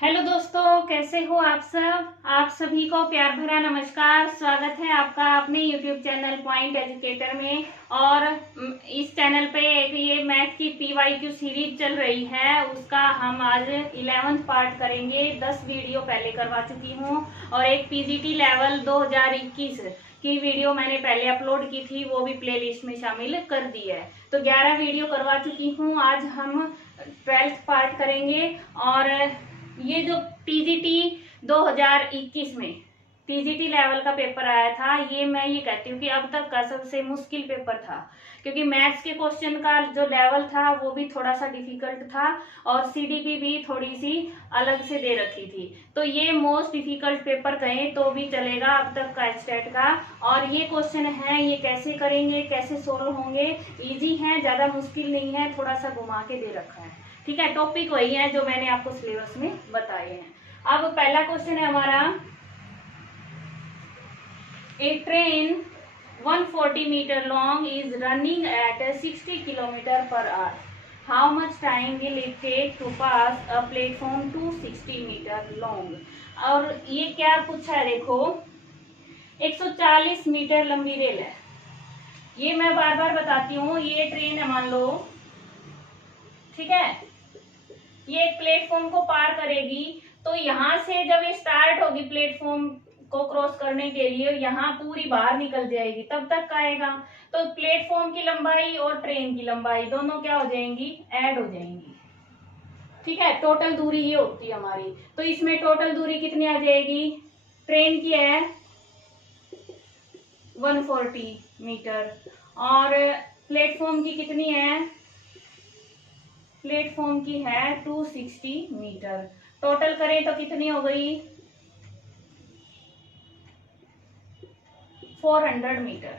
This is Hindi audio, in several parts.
हेलो दोस्तों, कैसे हो आप सब। आप सभी को प्यार भरा नमस्कार। स्वागत है आपका अपने यूट्यूब चैनल पॉइंट एजुकेटर में। और इस चैनल पे एक ये मैथ की PYQ सीरीज चल रही है, उसका हम आज 11th पार्ट करेंगे। 10 वीडियो पहले करवा चुकी हूँ और एक PGT लेवल 2021 की वीडियो मैंने पहले अपलोड की थी, वो भी प्लेलिस्ट में शामिल कर दी है। तो 11 वीडियो करवा चुकी हूँ। आज हम 12th पार्ट करेंगे। और ये जो टीजीटी 2021 में टीजीटी लेवल का पेपर आया था, मैं ये कहती हूँ कि अब तक का सबसे मुश्किल पेपर था, क्योंकि मैथ्स के क्वेश्चन का जो लेवल था वो भी थोड़ा सा डिफिकल्ट था और सीडीपी भी थोड़ी सी अलग से दे रखी थी। तो ये मोस्ट डिफिकल्ट पेपर कहें तो भी चलेगा अब तक का स्टेट का। और ये क्वेश्चन है, ये कैसे करेंगे, कैसे सोल्व होंगे, इजी है, ज्यादा मुश्किल नहीं है, थोड़ा सा घुमा के दे रखा है। ठीक है, टॉपिक वही है जो मैंने आपको सिलेबस में बताए हैं। अब पहला क्वेश्चन है हमारा, a train 140 metre long is running at 60 kilometre per hour. How much time will it take to pass a platform 260 metre long. और ये क्या पूछा है, देखो 140 मीटर लंबी रेल है। ये मैं बार बार बताती हूँ, ये ट्रेन है मान लो, ठीक है, ये एक प्लेटफॉर्म को पार करेगी। तो यहाँ से जब ये स्टार्ट होगी प्लेटफॉर्म को क्रॉस करने के लिए, यहाँ पूरी बाहर निकल जाएगी, तब तक का आएगा। तो प्लेटफॉर्म की लंबाई और ट्रेन की लंबाई दोनों क्या हो जाएंगी, ऐड हो जाएंगी। ठीक है, टोटल दूरी ये होती है हमारी। तो इसमें टोटल दूरी कितनी आ जाएगी, ट्रेन की है 140 मीटर और प्लेटफॉर्म की कितनी है, प्लेटफॉर्म की है 260 मीटर। टोटल करें तो कितनी हो गई, 400 मीटर।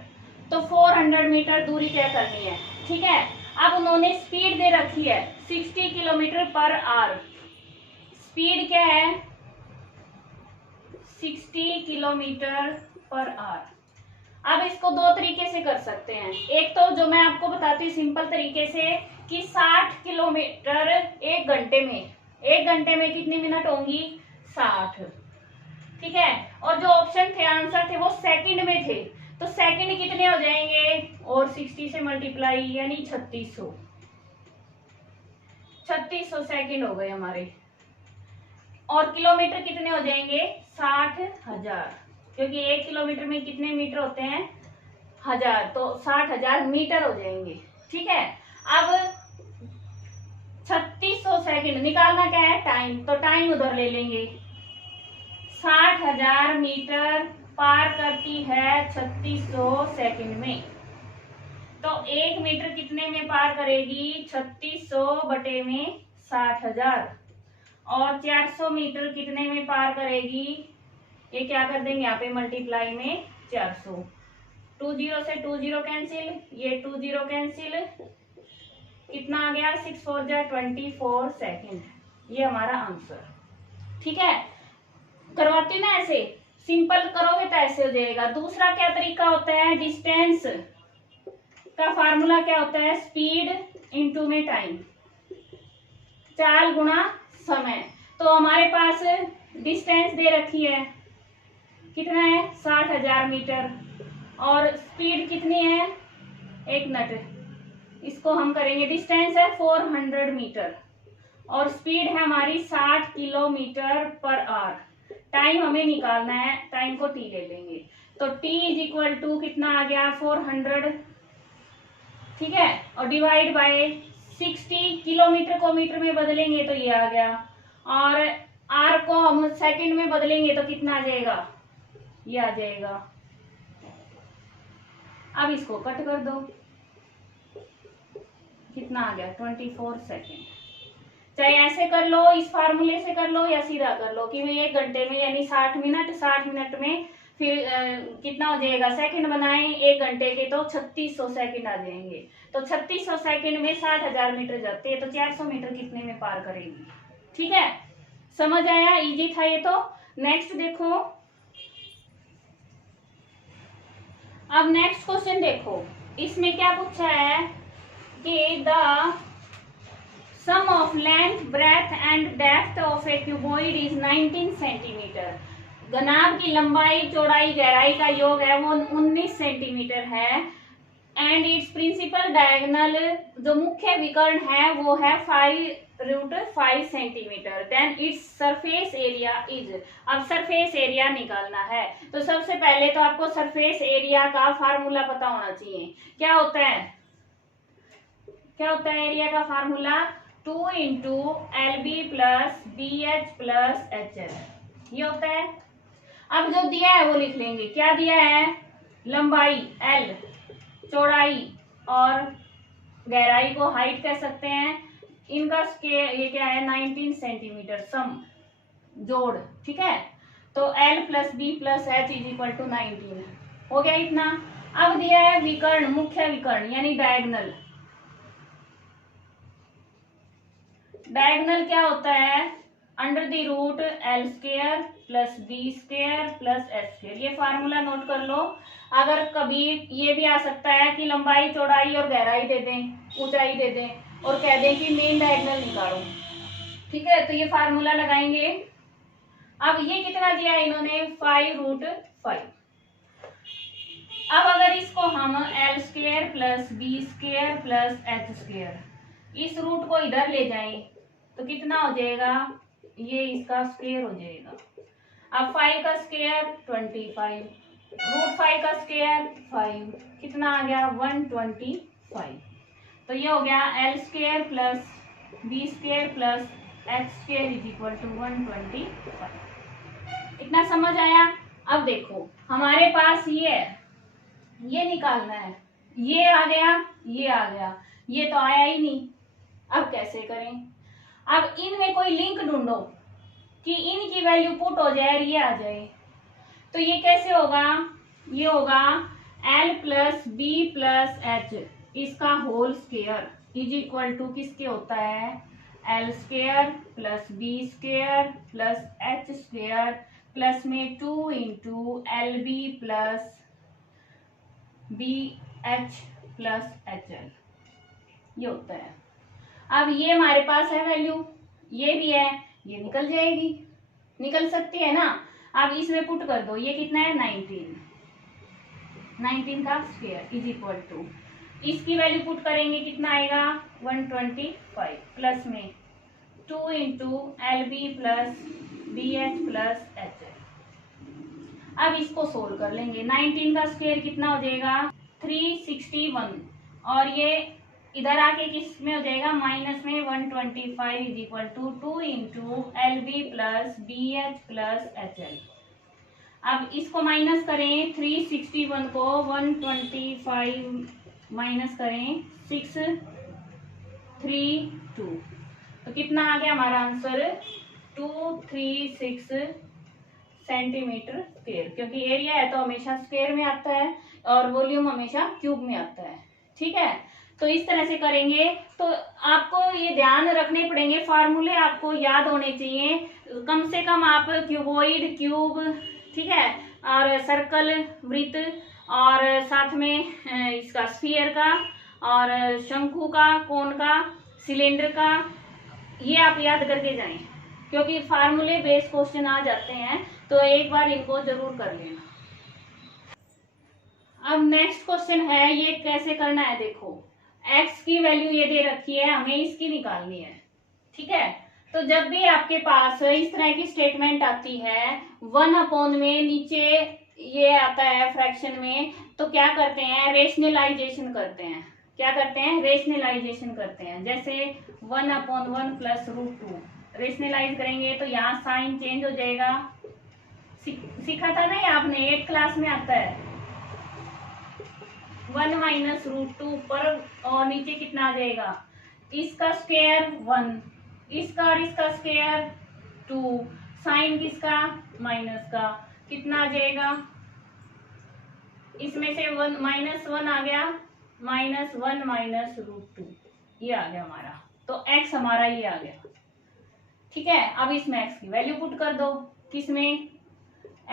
तो 400 मीटर दूरी तय करनी है। ठीक है, अब उन्होंने स्पीड दे रखी है 60 किलोमीटर पर आवर। स्पीड क्या है, 60 किलोमीटर पर आवर। अब इसको दो तरीके से कर सकते हैं। एक तो जो मैं आपको बताती हूँ सिंपल तरीके से, कि 60 किलोमीटर एक घंटे में, एक घंटे में कितनी मिनट होंगी, 60। ठीक है, और जो ऑप्शन थे, आंसर थे, वो सेकंड में थे। तो सेकंड कितने हो जाएंगे, और 60 से मल्टीप्लाई यानी 3600। 3600 सेकंड हो गए हमारे। और किलोमीटर कितने हो जाएंगे, 60,000, क्योंकि 1 किलोमीटर में कितने मीटर होते हैं, 1000, तो 60,000 मीटर हो जाएंगे। ठीक है, अब 3600 सेकंड निकालना क्या है, टाइम, तो टाइम उधर ले लेंगे। 60,000 मीटर पार करती है 3600 सेकंड में। तो 1 मीटर कितने में पार करेगी, 3600 बटे में 60,000। और 400 मीटर कितने में पार करेगी, ये क्या कर देंगे यहाँ पे मल्टीप्लाई में 400। 20 से 20 कैंसिल, ये 20 कैंसिल, कितना आ गया, 6 4 जा 24 सेकेंड। ये हमारा आंसर। ठीक है, करवाती ना ऐसे, सिंपल करोगे तो ऐसे हो जाएगा। दूसरा क्या तरीका होता है, डिस्टेंस का फार्मूला क्या होता है, स्पीड इंटू में टाइम, चाल गुणा समय। तो हमारे पास डिस्टेंस दे रखी है, कितना है, 60,000 मीटर, और स्पीड कितनी है, 1 मिनट। इसको हम करेंगे, डिस्टेंस है 400 मीटर और स्पीड है हमारी 60 किलोमीटर पर आवर। टाइम हमें निकालना है, टाइम को टी ले लेंगे। तो टी इज इक्वल टू कितना आ गया, 400। ठीक है, और डिवाइड बाय 60, किलोमीटर को मीटर में बदलेंगे तो ये आ गया, और आर को हम सेकंड में बदलेंगे तो कितना आ जाएगा, ये आ जाएगा। अब इसको कट कर दो, कितना आ गया, 24 सेकेंड। चाहे ऐसे कर लो, इस फार्मूले से कर लो, या सीधा कर लो कि भाई 1 घंटे में यानी 60 मिनट, 60 मिनट में फिर कितना हो जाएगा, सेकंड बनाए 1 घंटे के, तो 3600 सेकंड आ जाएंगे। तो 3600 सेकंड में 60,000 मीटर जाते हैं, तो 400 मीटर कितने में पार करेगी। ठीक है, समझ आया, इजी था ये तो। नेक्स्ट देखो, अब नेक्स्ट क्वेश्चन देखो, इसमें क्या पूछा है कि the sum of length breadth and depth of a cuboid is 19 centimetre. घनाभ की लंबाई चौड़ाई गहराई का योग है वो 19 सेंटीमीटर है। एंड इट्स प्रिंसिपल डायगोनल, जो मुख्य विकर्ण है वो है 5√5 centimetre. Then its surface area is, अब सरफेस एरिया निकालना है। तो सबसे पहले तो आपको सरफेस एरिया का फार्मूला पता होना चाहिए। क्या होता है, क्या होता है एरिया का formula? 2 into LB plus BH plus HL, ये होता है। अब जो दिया है वो लिख लेंगे। क्या दिया है? लंबाई L, चौड़ाई और गहराई को हाइट कह सकते हैं। इनका स्केल ये क्या है? 19 सेंटीमीटर, सम जोड़, ठीक है। तो L plus B plus H is equal to 19 हो गया इतना। अब दिया है विकर्ण, मुख्य विकर्ण यानी डायगोनल। डायगोनल क्या होता है? Under the root L square plus B square plus H square. ये फार्मूला नोट कर लो। अगर कभी ये भी आ सकता है कि लंबाई चौड़ाई और गहराई दे दें, ऊंचाई दे दें और कह दें कि मेन डायगोनल निकालो, ठीक है। तो ये फार्मूला लगाएंगे। अब ये कितना दिया है इन्होंने? 5√5। अब अगर इसको हम L square plus B square plus H square, इस रूट को इधर ले जाएं तो कितना हो जाएगा? ये इसका स्क्वायर हो जाएगा। अब 5 का स्क्वायर 25, √5 का स्क्वायर 5, कितना आ गया? 125। तो ये हो गया L square plus B square plus H square is equal to 125। इतना समझ आया? अब देखो हमारे पास ये है, ये निकालना है। ये आ गया, ये आ गया, ये तो आया ही नहीं। अब कैसे करें? अब इनमें कोई लिंक ढूंढो कि इनकी वैल्यू पुट हो जाए और ये आ जाए। तो ये कैसे होगा? ये होगा L plus B plus H इसका whole square is equal to किसके होता है? L square plus B square plus H square plus में 2 into LB plus BH plus HL, ये होता है। अब ये हमारे पास है वैल्यू, ये भी है, ये निकल जाएगी, निकल सकती है ना। अब इसमें पुट कर दो, ये कितना है? 19 का स्क्वायर इज इक्वल टू, इसकी वैल्यू पुट करेंगे कितना आएगा? 125 प्लस में 2 into LB plus BH plus HL। अब इसको सोल्व कर लेंगे। 19 का स्क्वायर कितना हो जाएगा? 361 और ये इधर आके किस में हो जाएगा? माइनस में 125 is equal to 2 into LB plus BH plus HL। अब इसको माइनस करें, 361 को 125 माइनस करें 632, तो कितना आ गया हमारा आंसर? 236 सेंटीमीटर स्क्वायर, क्योंकि एरिया है तो हमेशा स्क्वायर में आता है और वॉल्यूम हमेशा क्यूब में आता है, ठीक है। तो इस तरह से करेंगे। तो आपको ये ध्यान रखने पड़ेंगे, फार्मूले आपको याद होने चाहिए कम से कम। आप क्यूबॉइड, क्यूब, ठीक है, और सर्कल, वृत्त और साथ में इसका स्फीयर का और शंकु का, कोन का, सिलेंडर का, ये आप याद करके जाएं, क्योंकि फार्मूले बेस्ड क्वेश्चन आ जाते हैं। तो एक बार इनको जरूर कर लेना। अब नेक्स्ट क्वेश्चन है, ये कैसे करना है? देखो x की वैल्यू ये दे रखी है, हमें इसकी निकालनी है, ठीक है। तो जब भी आपके पास इस तरह की स्टेटमेंट आती है 1 में नीचे ये आता है फ्रैक्शन में, तो क्या करते हैं? रेशनलाइजेशन करते हैं। क्या करते हैं? रेशनलाइजेशन करते हैं। जैसे 1/1 प्लस √2 रेशनलाइज करेंगे तो यहाँ साइन चेंज हो जाएगा। सीखा था नहीं आपने, 8th क्लास में आता है। 1 माइनस √2 ऊपर और नीचे कितना आ जाएगा? इसका स्क्वायर 1, इसका और इसका स्क्वायर 2, साइन किसका? माइनस का, कितना आ जाएगा? इसमें से 1 -1 आ गया, -1 माइनस √2, ये आ गया हमारा। तो x हमारा ये आ गया, ठीक है। अब इसमें x की वैल्यू पुट कर दो, किसमें?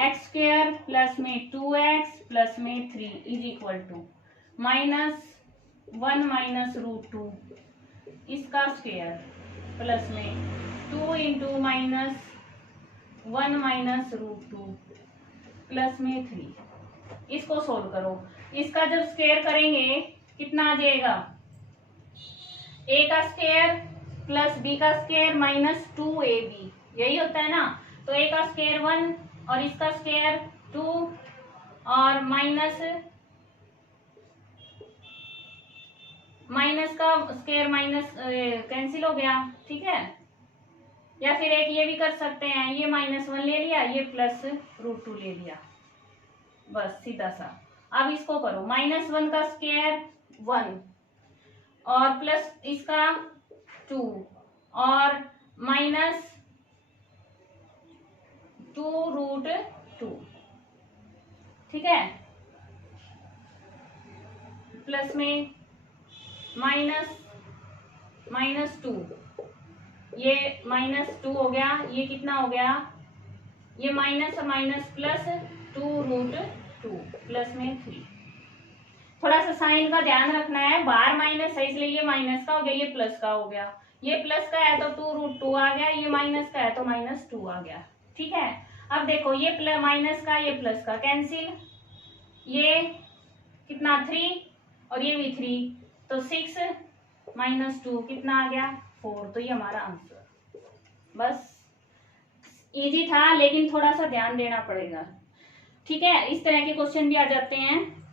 x स्क्वायर प्लस में 2x प्लस में 3 इज इक्वल टू -1 माइनस √2 इसका स्क्वायर प्लस में 2 into minus 1 minus root 2 plus में 3। इसको सोल्व करो। इसका जब स्क्वायर करेंगे कितना आ जाएगा, a का स्क्वायर प्लस b का स्क्वायर माइनस 2ab, यही होता है ना। तो a का स्क्वायर 1 और इसका स्क्वायर 2 और माइनस का स्क्वायर माइनस कैंसिल हो गया, ठीक है। या फिर एक ये भी कर सकते हैं, ये -1 ले लिया, ये प्लस रूट 2 ले लिया, बस सीधा सा। अब इसको करो, -1 का स्क्वायर 1 और प्लस इसका 2 और माइनस 2 रूट 2, ठीक है। प्लस में माइनस 2, ये -2 हो गया, ये कितना हो गया, ये माइनस और माइनस प्लस 2 रूट 2 प्लस में 3। थोड़ा सा साइन का ध्यान रखना है, बाहर माइनस है इसलिए ये माइनस का हो गया, ये प्लस का हो गया। ये प्लस का है तो 2 रूट 2 आ गया, ये माइनस का है तो -2 आ गया, ठीक है। अब देखो ये माइनस का, ये प्लस का कैंसिल, ये कितना 3 और ये भी 3, तो 6 -2 कितना आ गया 4। तो ये हमारा आंसर। बस इजी था लेकिन थोड़ा सा ध्यान देना पड़ेगा, ठीक है। इस तरह के क्वेश्चन भी आ जाते हैं।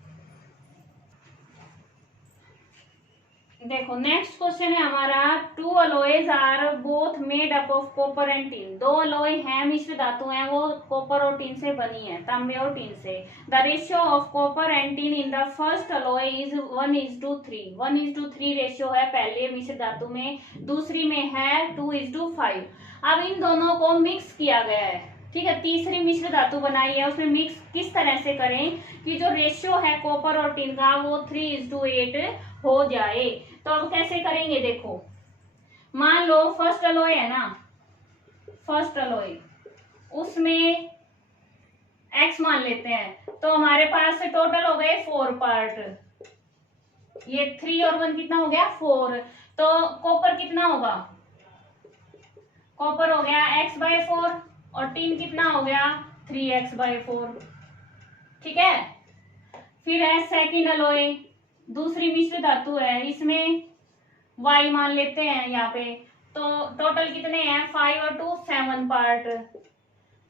देखो नेक्स्ट क्वेश्चन है हमारा, 2 alloys are both made up of copper and tin. 2 alloy हैं, मिश्र धातु हैं, वो कॉपर और टिन से बनी है, तांबे और टिन से। The ratio of copper and tin in the first alloy is 1:3। 1:3 ratio है पहले मिश्र धातु में, दूसरी में है 2:5। अब इन दोनों को मिक्स किया गया है, ठीक है। तीसरी मिश्र धातु बनाई है, उसमें मिक्स किस तरह से करें कि जो रेशियो है कॉपर और टिन का वो 3:8 हो जाए। तो अब कैसे करेंगे, देखो मान लो फर्स्ट अलॉय है ना, फर्स्ट अलॉय उसमें x मान लेते हैं, तो हमारे पास टोटल हो गए 4 पार्ट। ये 3 और 1 कितना हो गया 4। तो कॉपर कितना होगा, कॉपर हो गया x/4 और टिन कितना हो गया 3x/4, ठीक है। फिर है सेकंड अलॉय, दूसरी मिश्र धातु है, इसमें y मान लेते हैं यहाँ पे। तो टोटल कितने हैं 5 और 2 7 पार्ट।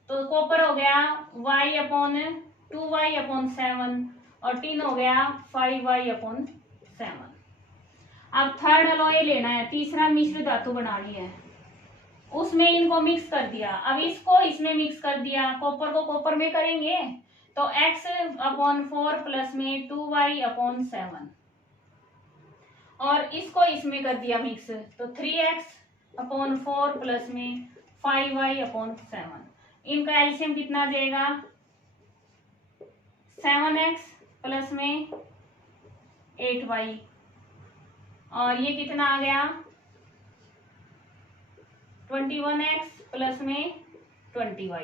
तो कॉपर हो गया y/2y/7 और टिन हो गया 5y/7। अब थर्ड अलॉय लेना है, तीसरा मिश्र धातु बनानी है, उसमें इनको मिक्स कर दिया। अब इसको इसमें मिक्स कर दिया, कॉपर को कॉपर में करेंगे तो x/4 प्लस में 2y/7 और इसको इसमें कर दिया मिक्स, तो 3x/4 प्लस में 5y/7। इनका एलसीएम कितना आ जाएगा 7x प्लस में 8y और ये कितना आ गया 21x प्लस में 20y।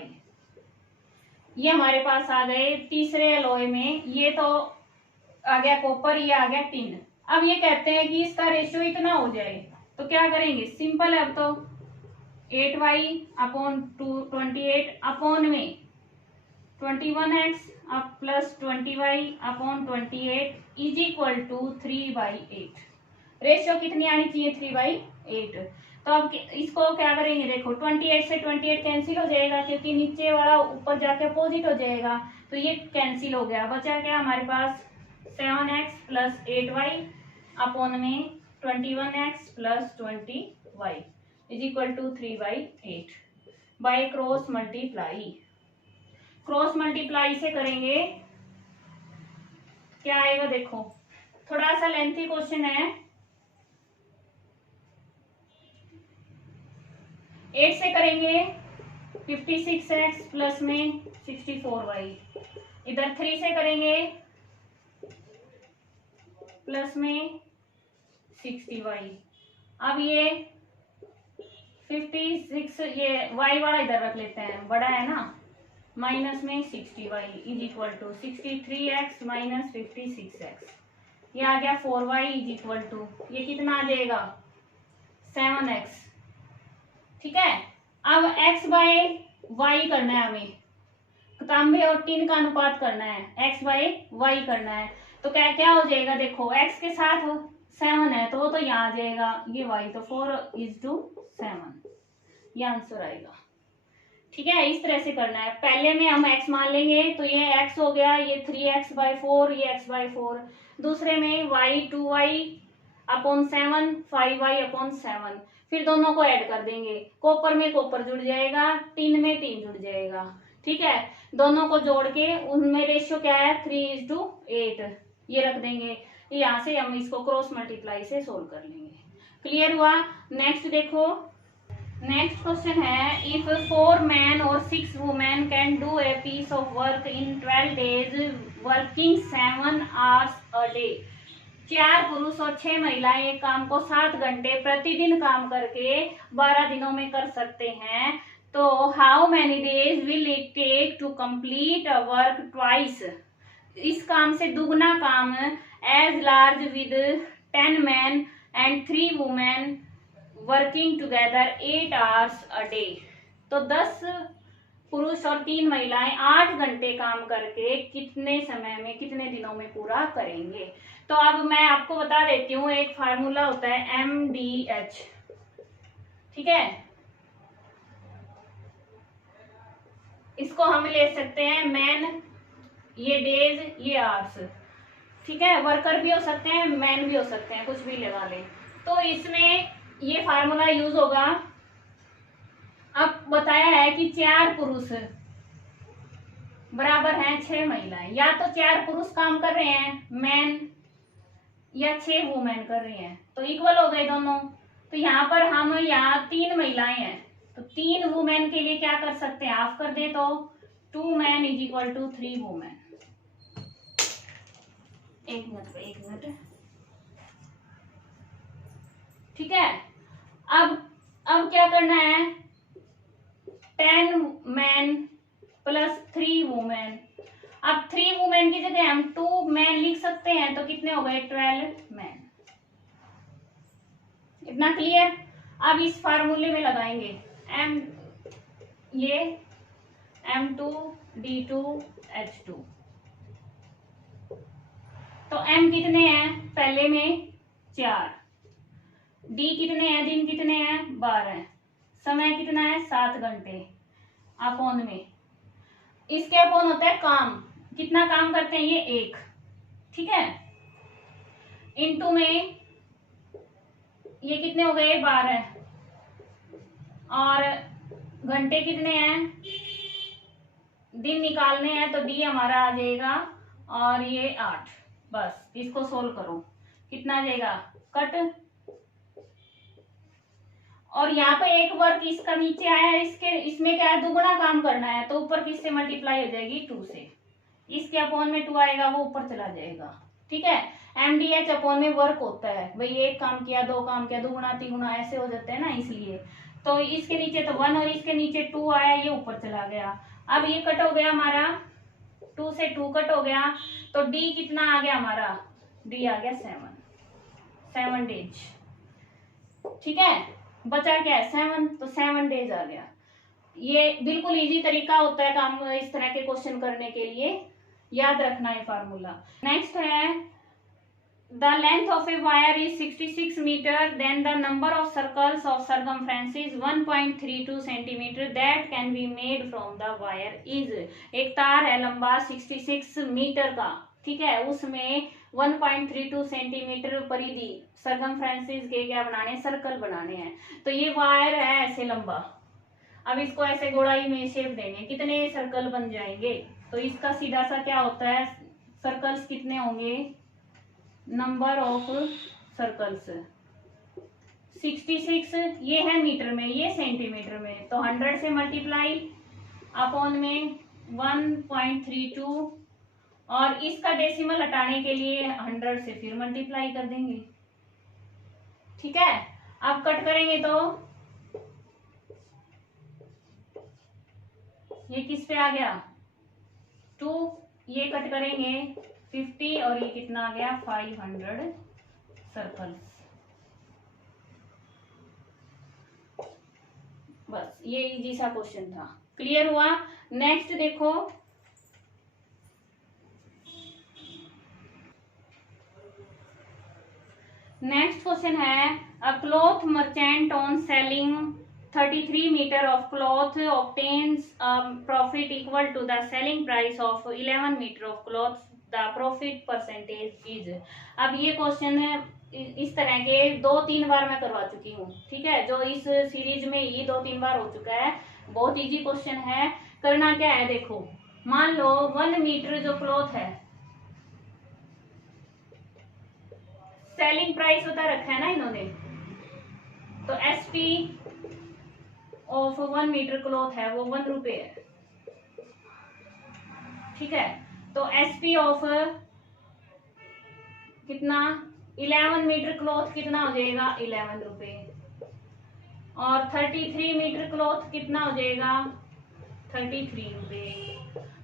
ये हमारे पास आ गए तीसरे अलॉय में। ये तो आ गया कॉपर, ये आ गया टिन। अब ये कहते हैं कि इसका रेशियो इतना हो जाए, तो क्या करेंगे, सिंपल है। अब तो 8y/28 अपॉन में 21x plus 20y/28 is equal to 3/8। Ratio कितनी आनी चाहिए 3/8। तो अब इसको क्या करेंगे, देखो 28 से 28 कैंसिल हो जाएगा क्योंकि नीचे वाला ऊपर जाके अपोजिट हो जाएगा, तो ये कैंसिल हो गया। बचा क्या हमारे पास 7x प्लस 8y अपॉन में 21x plus 20y is equal to 3/8 by cross multiply. Cross multiply से करेंगे क्या आएगा, देखो थोड़ा सा लेंथी क्वेश्चन है। 8 से करेंगे 56x प्लस में 64y, इधर 3 से करेंगे प्लस में 60y। अब ये 56, ये y वाला इधर रख लेते हैं, बड़ा है ना, माइनस में 60y is equal to 63x minus 56x। ये आ गया 4y इज इक्वल टू, ये कितना आ जाएगा 7x ठीक है। अब x बाय y करना है हमें, तांबे और टिन का अनुपात करना है, x बाय y करना है। तो क्या क्या हो जाएगा, देखो x के साथ 7 है तो वो तो यहाँ आ जाएगा, ये y तो 4:7, ये आंसर आएगा। ठीक है, इस तरह से करना है। पहले में हम x मान लेंगे तो ये x हो गया, ये 3x/4, ये x/4। दूसरे में y 2y/7, 5y/7। फिर दोनों को ऐड कर देंगे, कॉपर में कॉपर जुड़ जाएगा, टिन में टिन जुड़ जाएगा। ठीक है, दोनों को जोड़ के उनमें रेशियो क्या है, 3:8, ये रख देंगे। यहाँ से हम इसको क्रॉस मल्टीप्लाई से सोल्व कर लेंगे। क्लियर हुआ। नेक्स्ट देखो, नेक्स्ट क्वेश्चन है, इफ 4 men और 6 women can do a piece of work in 12 days working 7 hours a day। 4 पुरुष और 6 महिलाएं एक काम को 7 घंटे प्रतिदिन काम करके 12 दिनों में कर सकते हैं, तो how many days will it take to complete a work twice. इस काम से दुगना काम as large with 10 men and 3 women working together 8 hours a day। तो 10 पुरुष और 3 महिलाएं 8 घंटे काम करके कितने समय में, कितने दिनों में पूरा करेंगे। तो अब मैं आपको बता देती हूँ, एक फार्मूला होता है MDH। ठीक है, इसको हम ले सकते हैं मैन, ये डेज, ये आवर्स। ठीक है, वर्कर भी हो सकते हैं, मैन भी हो सकते हैं, कुछ भी लगा लें। तो इसमें ये फार्मूला यूज होगा। अब बताया है कि 4 पुरुष बराबर हैं 6 महिलाएं, या तो 4 पुरुष काम कर रहे हैं मैन, या 6 वुमेन कर रही हैं, तो इक्वल हो गए दोनों। तो यहाँ पर हम, यहाँ 3 महिलाएं हैं, तो 3 वुमेन के लिए क्या कर सकते हैं, हाफ कर दे, तो 2 men = 3 वुमेन। एक मिनट। ठीक है, अब क्या करना है, 10 men + 3 वुमेन। अब 3 वुमेन की जगह हम 2 men लिख सकते हैं, तो कितने हो गए, 12 men। इतना क्लियर। अब इस फार्मूले में लगाएंगे ये M2D2H2। तो M कितने हैं, पहले में 4, D कितने हैं, दिन कितने हैं, 12, समय कितना है, 7 घंटे, अपॉन में इसके अपॉन होता है काम, कितना काम करते हैं ये 1। ठीक है, इनटू में ये कितने हो गए, 12, और घंटे कितने हैं, दिन निकालने हैं, तो डी हमारा आ जाएगा, और ये 8। बस इसको सोल्व करो, कितना आ जाएगा, कट। और यहाँ पे एक वर्क इसका नीचे आया है, इसमें क्या है, दुगुना काम करना है, तो ऊपर किससे मल्टीप्लाई हो जाएगी, 2 से। इसके अपॉन में 2 आएगा, वो ऊपर चला जाएगा। ठीक है, MDH अपॉन में वर्क होता है भाई, एक काम किया, 2 काम किया, दुगुना तिगुना ऐसे हो जाते हैं ना, इसलिए। तो इसके नीचे तो 1 और इसके नीचे 2 आया, ये ऊपर चला गया। अब ये कट हो गया हमारा, 2 से 2 कट हो गया, तो डी कितना आ गया हमारा, डी आ गया 7 डेज। ठीक है, बचा क्या है, 7, तो 7 डेज आ गया। ये बिल्कुल इजी तरीका होता है काम इस तरह के क्वेश्चन करने के लिए, याद रखना है फार्मूला। नेक्स्ट है, the length of a wire is 66 metre, then the number of circles of circumference is 1.32 centimetre that can be made from the wire is. एक तार है लंबा 66 मीटर का, ठीक है, उसमें 1.32 सेंटीमीटर परिधि सर्कमफ्रेंसेस के क्या बनाने, सर्कल बनाने हैं। तो ये वायर है ऐसे लंबा, अब इसको ऐसे गोलाई में शेप देंगे, कितने सर्कल बन जाएंगे। तो इसका सीधा सा क्या होता है, सर्कल्स कितने होंगे, नंबर ऑफ सर्कल्स 66, ये है मीटर में, ये सेंटीमीटर में, तो 100 से मल्टीप्लाई अपॉन में 1.32, और इसका डेसिमल हटाने के लिए 100 से फिर मल्टीप्लाई कर देंगे। ठीक है, अब कट करेंगे तो ये किस पे आ गया, 2, ये कट करेंगे 50, और ये कितना आ गया, 500 सर्कल्स। बस ये इजी सा क्वेश्चन था। क्लियर हुआ? नेक्स्ट देखो, नेक्स्ट क्वेश्चन है a cloth merchant on selling 33 metre of cloth obtains profit equal to the selling price of 11 metre of cloth, the profit percentage is. अब ये क्वेश्चन इस तरह के 2-3 बार मैं करवा चुकी हूँ, ठीक है, जो इस सीरीज में ये 2-3 बार हो चुका है। बहुत इजी क्वेश्चन है। करना क्या है, देखो मान लो 1 मीटर जो क्लॉथ है, सेलिंग प्राइस बता रखा है ना इन्होंने, तो एसपी ऑफ 1 मीटर क्लॉथ है वो 1 रुपए है, ठीक है। तो एसपी ऑफ कितना, 11 मीटर क्लॉथ कितना हो जाएगा, 11 रुपए। और 33 मीटर क्लॉथ कितना हो जाएगा, 33 रुपए।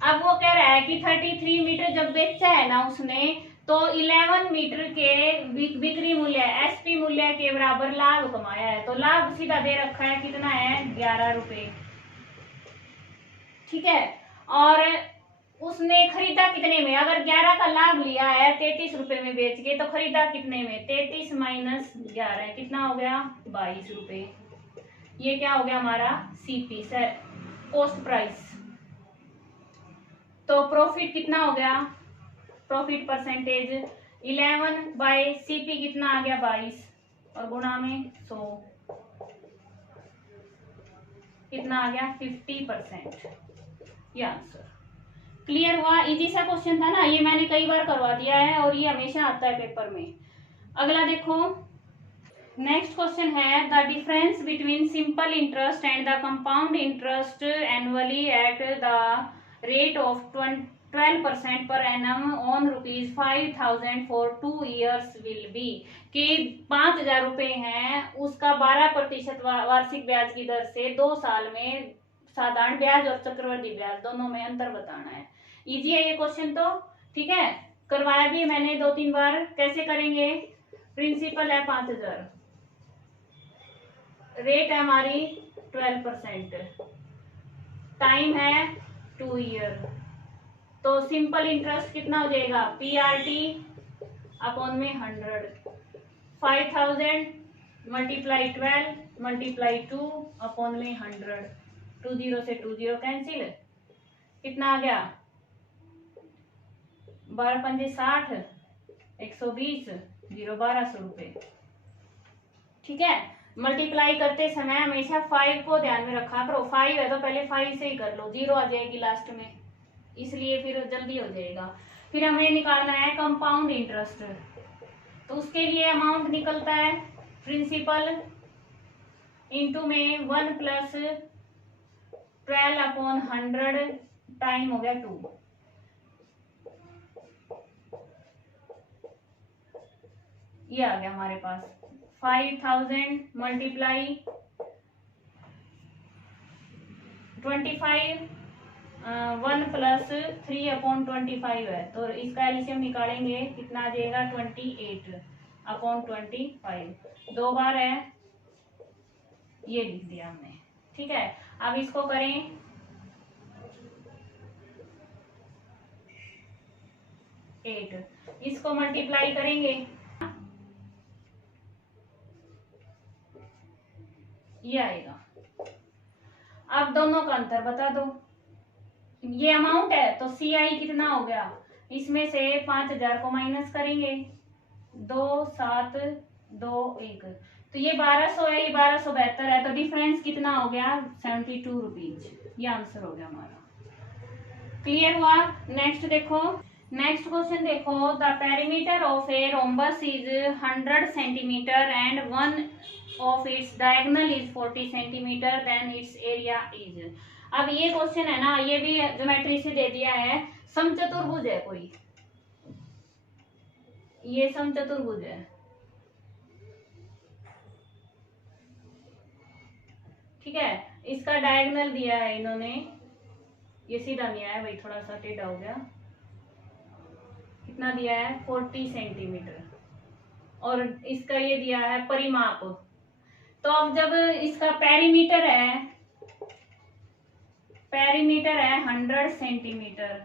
अब वो कह रहा है कि 33 मीटर जब बेचा है ना उसने, तो 11 मीटर के बिक्री मूल्य एसपी मूल्य के बराबर लाभ कमाया है। तो लाभ सीधा दे रखा है, कितना है, 11 रुपए, ठीक है। और उसने खरीदा कितने में, अगर 11 का लाभ लिया है 33 रुपए में बेच के, तो खरीदा कितने में, 33 माइनस 11 कितना हो गया, 22 रुपए। ये क्या हो गया हमारा सीपी सर, कॉस्ट प्राइस। तो प्रॉफिट कितना हो गया, प्रॉफिट परसेंटेज 11 बाय सीपी कितना आ गया, 22, और गुणा में 100 कितना आ गया, 50%। ये आंसर। क्लियर हुआ? इजी सा क्वेश्चन था ना, ये मैंने कई बार करवा दिया है और ये हमेशा आता है पेपर में। अगला देखो, नेक्स्ट क्वेश्चन है the difference between simple interest and the compound interest annually at the rate of 12% per annum on ₹5,000 for 2 years will be. कि 5,000 रुपए हैं, उसका 12% वार्षिक ब्याज की दर से 2 साल में साधारण ब्याज और चक्रवृद्धि ब्याज दोनों में अंतर बताना है। इजी है ये क्वेश्चन तो, ठीक है, करवाया भी मैंने 2-3 बार। कैसे करेंगे, प्रिंसिपल है 5,000, रेट है हमारी 12%, टाइम है 2 ईयर। तो सिंपल इंटरेस्ट कितना हो जाएगा, पीआरटी अपॉन में 100, 5,000 मल्टीप्लाई 12 मल्टीप्लाई 2 अपॉन में 100, 2 0 से 2 0 कैंसिल, कितना आ गया, 12×5 60, 120, 0 1200 रुपए, ठीक है। मल्टीप्लाई करते समय हमेशा 5 को ध्यान में रखा करो, 5 है तो पहले 5 से ही कर लो, 0 आ जाएगी लास्ट में, इसलिए फिर जल्दी हो जाएगा। फिर हमें निकालना है कंपाउंड इंटरेस्ट, तो उसके लिए अमाउंट निकलता है प्रिंसिपल इंटू में 1 प्लस 12/100 टाइम हो गया 2। ये आ गया हमारे पास 5,000 मल्टीप्लाई 25, 1 प्लस 3/25 है, तो इसका एलसीएम निकालेंगे, कितना आ जाएगा, 28/25, 2 बार है, ये लिख दिया हमने, ठीक है। अब इसको करें, इसको मल्टीप्लाई करेंगे, ये आएगा। अब दोनों का अंतर बता दो, ये अमाउंट है तो सीआई कितना हो गया, इसमें से 5,000 को माइनस करेंगे, 2 7 2 1, तो ये 1200 है, ये 1272 है, तो डिफरेंस कितना हो गया, 72 रुपीज। ये आंसर हो गया हमारा। क्लियर हुआ? नेक्स्ट देखो, नेक्स्ट क्वेश्चन देखो, the perimeter of a rhombus is 100 centimetre and one of its diagonal is 40 centimetre, then its area is. अब ये क्वेश्चन है ना, ये भी ज्योमेट्री से दे दिया है, समचतुर्भुज है कोई, ये समचतुर्भुज है, ठीक है। इसका डायगोनल दिया है इन्होंने, ये सीधा नहीं आया भाई, थोड़ा सा टेढ़ा हो गया, कितना दिया है, 40 सेंटीमीटर, और इसका ये दिया है परिमाप। तो अब जब इसका पेरीमीटर है पेरीमीटर है 100 सेंटीमीटर,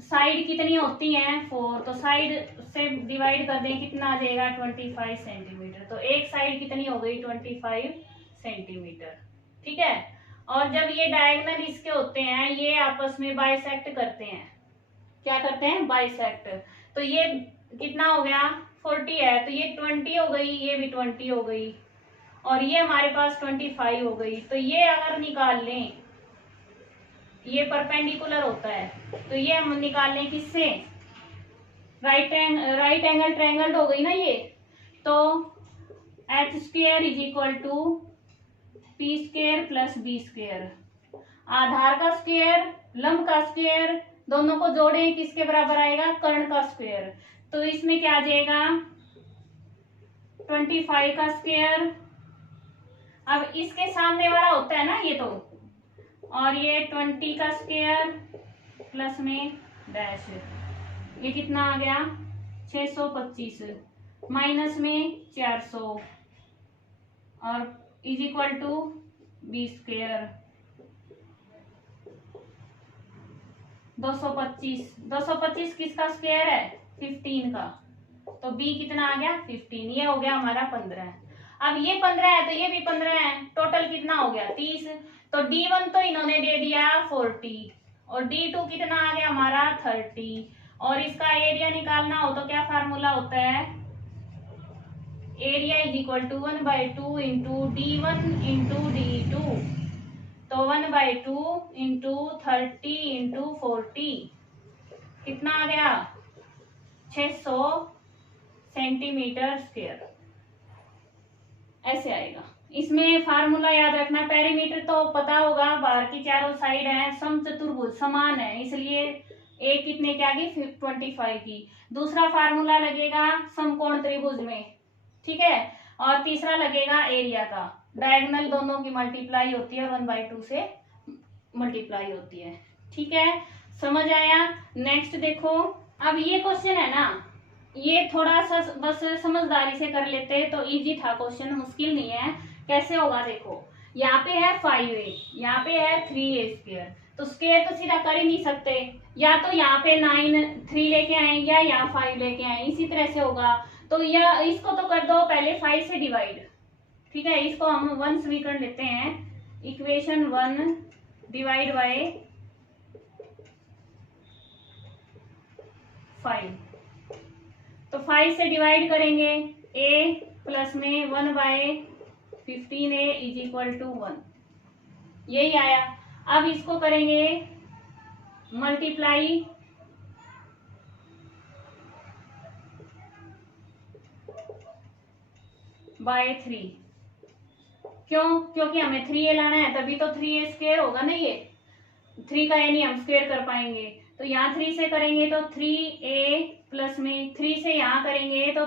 साइड कितनी होती हैं 4, तो साइड से डिवाइड कर दें कितना आ जाएगा 25 सेंटीमीटर। तो एक साइड कितनी हो गई 25 सेंटीमीटर। ठीक है, और जब ये डायगोनल इसके होते हैं ये आपस में बाइसेक्ट करते हैं, क्या करते हैं बाइसेक्ट, तो ये कितना हो गया 40 है, तो ये 20 हो गई, ये भी 20 हो गई, और ये हमारे पास 25 हो गई। तो ये अगर निकाल लें, ये परपेंडिकुलर होता है, तो ये हम निकाल लें किससे, राइट एंगल ट्रायंगल हो गई ना ये, तो h square is equal to p square plus b square, आधार का स्क्वायर लंब का स्क्वायर दोनों को जोड़े किसके बराबर आएगा कर्ण का स्क्वायर, तो इसमें क्या आ जाएगा 25 का स्क्वायर, अब इसके सामने वाला होता है ना ये तो, और ये 20 का स्क्वायर प्लस में डैश, ये कितना आ गया 625 माइनस में 400 और is equal to b square 225 किसका स्क्वायर है 15 का, तो b कितना आ गया 15, ये हो गया हमारा 15। अब ये 15 है तो ये भी 15 है, टोटल कितना हो गया 30। तो d1 तो इन्होंने दे दिया 40 और d2 कितना आ गया हमारा 30, और इसका एरिया निकालना हो तो क्या फार्मूला होता है, area is equal to 1/2 into d1 into d2, तो 1/2 इंटू 30 इंटू 40 कितना आ गया 600 सेंटीमीटर स्क्वायर, ऐसे आएगा। इसमें फार्मूला याद रखना, पेरीमीटर तो पता होगा, बाहर की चारों साइड है समचतुर्भुज समान है, इसलिए एक कितने की आ गई 25 की। दूसरा फार्मूला लगेगा समकोण त्रिभुज में, ठीक है, और तीसरा लगेगा एरिया का, डायगोनल दोनों की मल्टीप्लाई होती है और 1/2 से मल्टीप्लाई होती है। ठीक है, समझ आया। नेक्स्ट देखो, अब ये क्वेश्चन है ना, ये थोड़ा सा बस समझदारी से कर लेते तो इजी था क्वेश्चन, मुश्किल नहीं है। कैसे होगा देखो, यहाँ पे है 5a, यहाँ पे है 3a स्क्वायर, तो स्क्वायर तो सीधा कर ही नहीं सकते, या तो यहाँ पे 3 लेके आए या यहाँ 5 लेके आए, इसी तरह से होगा। तो यह इसको तो कर दो पहले 5 से डिवाइड, ठीक है, इसको हम 1 समीकरण लेते हैं, इक्वेशन 1 डिवाइड बाय 5, तो 5 से डिवाइड करेंगे a प्लस में 1/15a इज इक्वल टू 1, यही आया। अब इसको करेंगे मल्टीप्लाई बाय 3, क्यों, क्योंकि हमें 3a लाना है, तभी तो 3a स्क्वायर होगा ना, ये 3 का a नहीं हम स्क्वायर कर पाएंगे, तो यहाँ 3 से करेंगे तो 3a प्लस में 3 से यहाँ करेंगे तो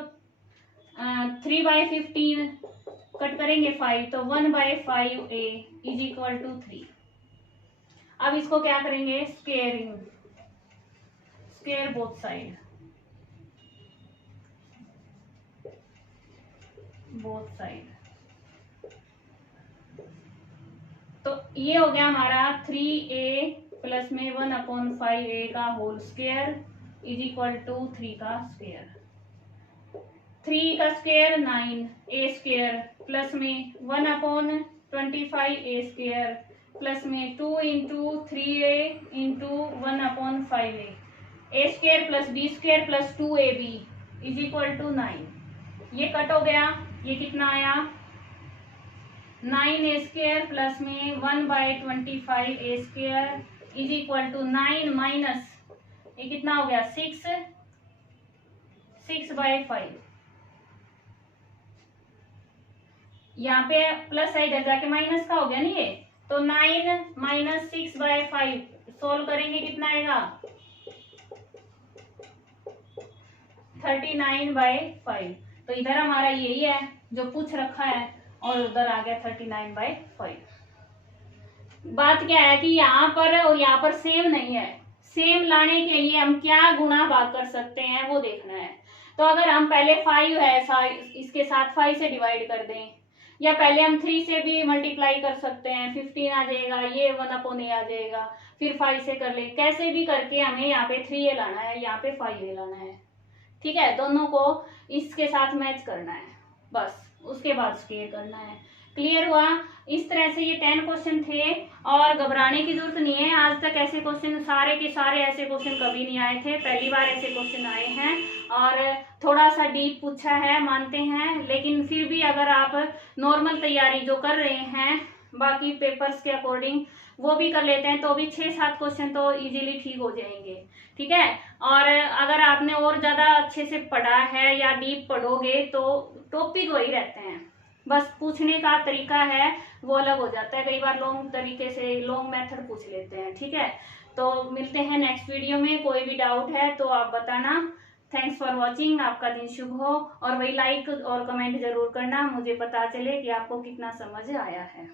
3/15 कट करेंगे 5, तो 1/5a इज इक्वल टू 3। अब इसको क्या करेंगे squaring, square both side, both side, तो ये हो गया हमारा 3a प्लस में 1/5a का whole square is equal to 3 का स्क्वायर, 3 का स्क्वायर 9, a स्क्वायर प्लस में 1/25a स्क्वायर प्लस में 2 into 3a into 1/5a, a square plus b square plus 2ab is equal to 9, ये कट हो गया, ये कितना आया 9a स्क्वायर प्लस में 1/25a square is equal to 9 minus ये कितना हो गया 6/5, यहाँ पे प्लस है इधर जाके माइनस का हो गया नहीं ये, तो 9 माइनस 6/5 सोल्व करेंगे कितना आएगा 39/5, तो इधर हमारा यही है जो पूछ रखा है और उधर आ गया 39/5। बात क्या है कि यहाँ पर और यहाँ पर सेम नहीं है, सेम लाने के लिए हम क्या गुणा भाग कर सकते हैं वो देखना है। तो अगर हम पहले 5 है इसके साथ 5 से डिवाइड कर दें, या पहले हम 3 से भी मल्टीप्लाई कर सकते हैं, 15 आ जाएगा, ये 1/a आ जाएगा, फिर 5 से कर ले, कैसे भी करके हमें यहाँ पे 3a लाना है, यहाँ पे 5a लाना है। ठीक है, दोनों को इसके साथ मैच करना है, बस उसके बाद स्क्वायर करना है। क्लियर हुआ? इस तरह से ये 10 क्वेश्चन थे और घबराने की जरूरत नहीं है। आज तक ऐसे क्वेश्चन सारे के सारे ऐसे क्वेश्चन कभी नहीं आए थे, पहली बार ऐसे क्वेश्चन आए हैं और थोड़ा सा डीप पूछा है, मानते हैं, लेकिन फिर भी अगर आप नॉर्मल तैयारी जो कर रहे हैं बाकी पेपर्स के अकॉर्डिंग वो भी कर लेते हैं तो भी 6-7 क्वेश्चन तो इजीली ठीक हो जाएंगे। ठीक है, और अगर आपने और ज्यादा अच्छे से पढ़ा है या डीप पढ़ोगे तो टॉपिक वही रहते हैं, बस पूछने का तरीका है वो अलग हो जाता है, कई बार लॉन्ग तरीके से लॉन्ग मेथड पूछ लेते हैं। ठीक है, तो मिलते हैं नेक्स्ट वीडियो में, कोई भी डाउट है तो आप बताना। थैंक्स फॉर वॉचिंग, आपका दिन शुभ हो, और वही लाइक और कमेंट जरूर करना, मुझे पता चले कि आपको कितना समझ आया है।